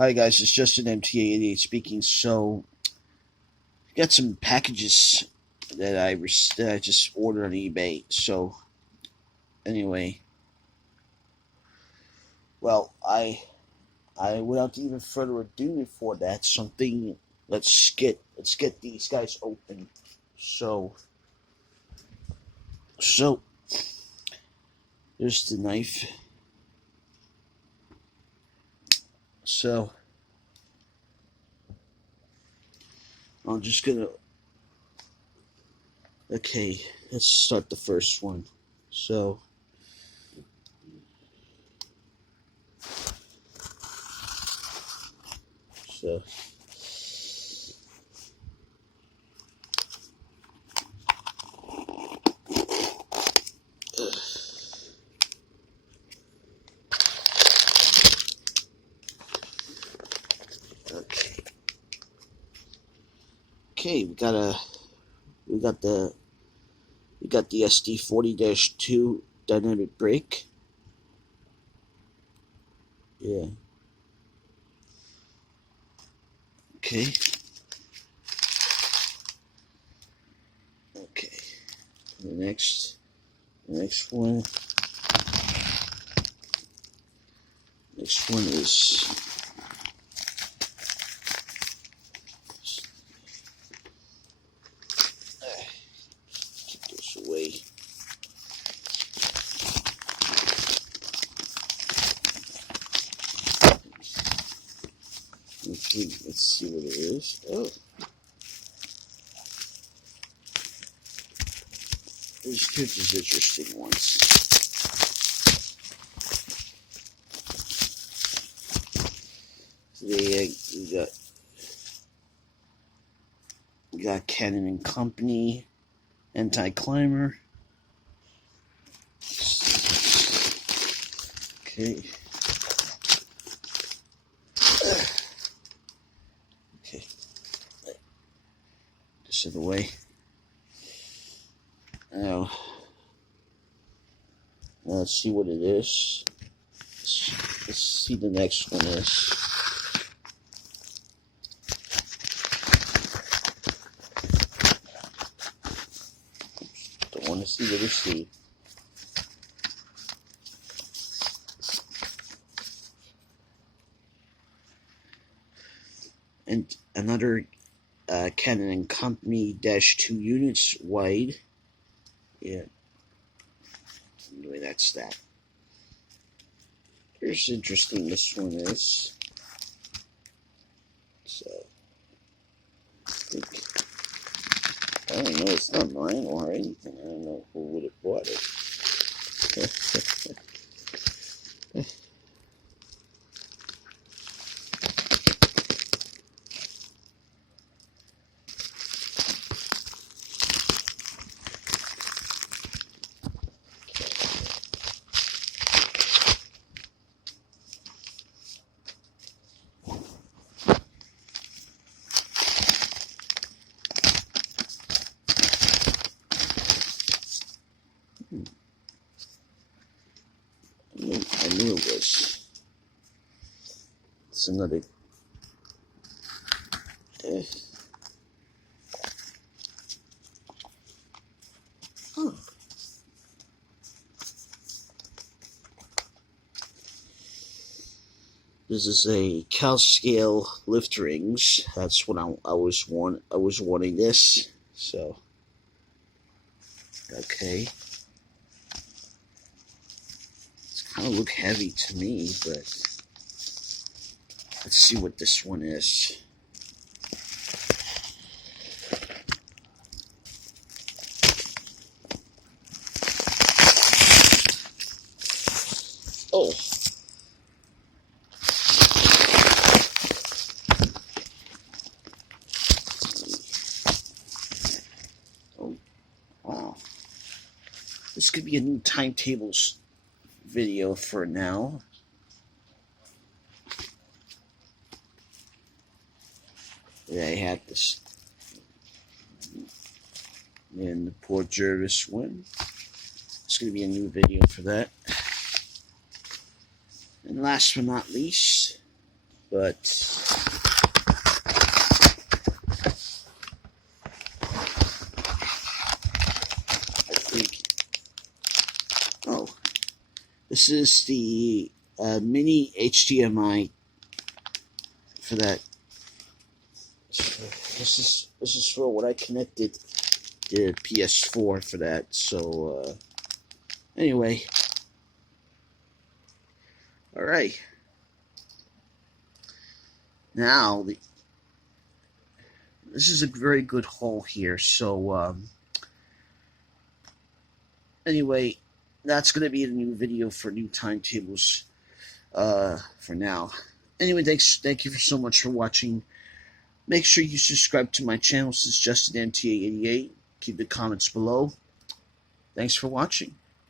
Hi guys, it's Justin MTA88 speaking. So, got some packages that I just ordered on eBay. So, anyway, well, I without even further ado before that, something let's get these guys open. So, so there's the knife. So, I'm just gonna okay. Let's start the first one. So. So okay. Okay, we got the SD40-2 dynamic brake. Yeah. Okay. Okay. The next one. Next one is keep this away. Let's see what it is. Oh, these two is interesting ones. Today we got Canon and Company anti-climber. Okay. Okay. This out of the way. Now, let's see what it is. Let's see the next one is. Don't want to see the receipt. And another Canon and Company -2 units wide. Yeah. Anyway, that's that. Here's interesting. This one is. So, I don't know. It's not mine or anything. I don't know who would have bought it. I knew it was. It's another. Huh. This is a CalScale lift rings. That's what I was wanting this. So, okay. It's kind of look heavy to me, but let's see what this one is. Oh. Oh, wow. This could be a new timetables video for now. Yeah, I had this in the Port Jervis one. It's going to be a new video for that. And last but not least, But I think, oh, this is the mini HDMI for that. This is for what I connected the PS4 for that. So anyway, all right. Now this is a very good haul here. So anyway, that's going to be a new video for new timetables for now. Anyway, thank you so much for watching. Make sure you subscribe to my channel. This is Justin MTA88. Keep the comments below. Thanks for watching.